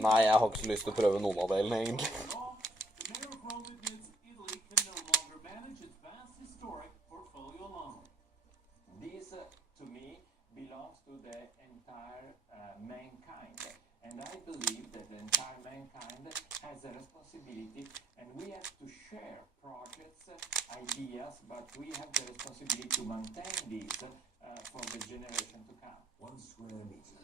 Nei, jeg har ikke så lyst til å prøve noen av delene, egentlig. This, to me, belongs to the entire mankind. And I believe that the entire mankind has a responsibility, and we have to share projects, ideas, but we have the responsibility to maintain this for the generation to come. 1 square meter.